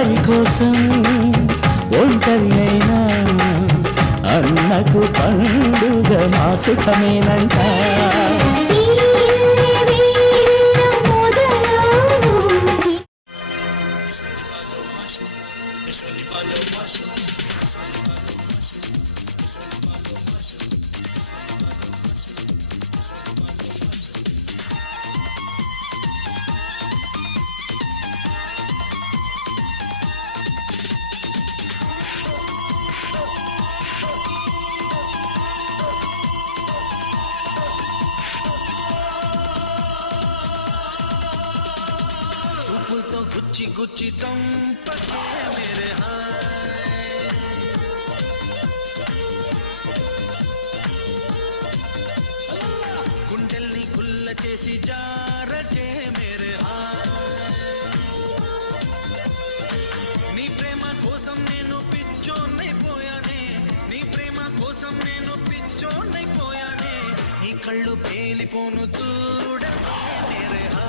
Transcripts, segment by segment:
ఎవరి కోసం ఒంటరి అయినా అన్నకు పండుగ మా సుఖమేనంట. చూపుతో గుచ్చి గుచ్చి చంపకే మేరే హాయ్, గుండెల్ని కుల్ల చేసి జారకే మేరే హాయ్, నీ ప్రేమ కోసం నేను పిచ్చోన్నైపోయానే, నీ ప్రేమ కోసం నేను పిచ్చోన్నైపోయానే, నీ కళ్ళు పేలిపోను చూడకే మేరే హాయ్.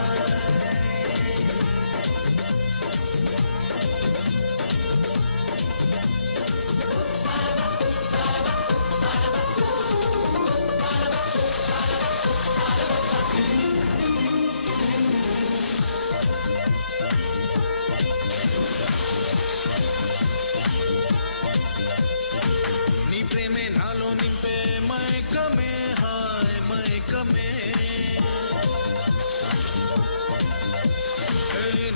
నీ ప్రేమే నాలో నింపే మైకమే హాయ్ మైకమే,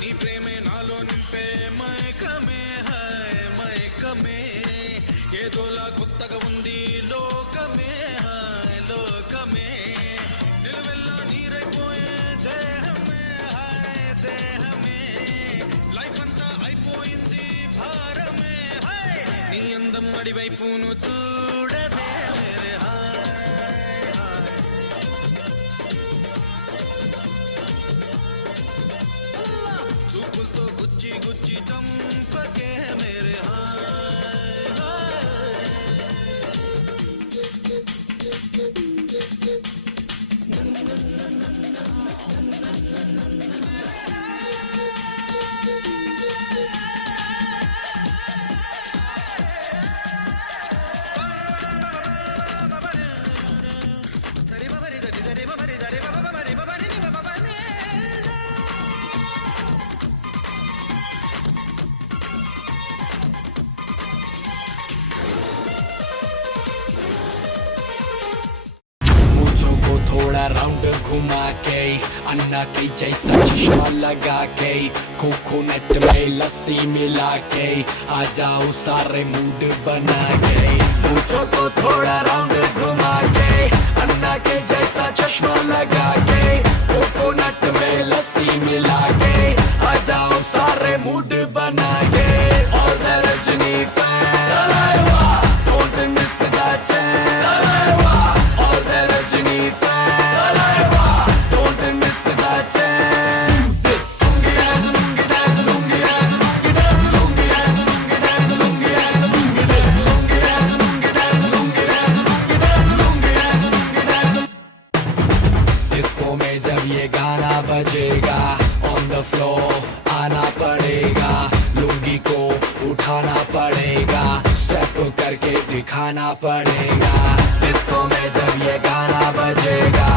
నీ ప్రేమే నాలో నింపే మైకమే హాయ్ మైకమే, ఏదోలా కొత్తగా ఉంది లోకమే హాయ్ లోకమే, నిలువెల్లా నీరైపోయే దేహమే హాయ్ దేహమే, లైఫ్ అంతా అయిపోయింది భారమే హాయ్, నీ అందం అడివైపును చూడవే మేరే హాయ్ హాయ్, చూపులతో గుచ్చి గుచ్చి చంపకే మేరే హాయ్ హాయ్. थोड़ा राउंड घुमा के अन्ना के जैसा चश्मा लगा के कोकोनट में लस्सी मिला के आ जाओ सारे मूड बना के, मुझको तो थोड़ा राउंड घुमा के अन्ना के जैसा चश्मा लगा के कोकोनट में लस्सी मिला के आ जाओ सारे मूड बना के, और the Rajni fan don't miss the chance, और द रजनी फैन बजेगा ऑन द फ्लोर आना पड़ेगा, लुंगी को उठाना पड़ेगा, स्टेप करके दिखाना पड़ेगा, डिस्को में जब ये गाना बजेगा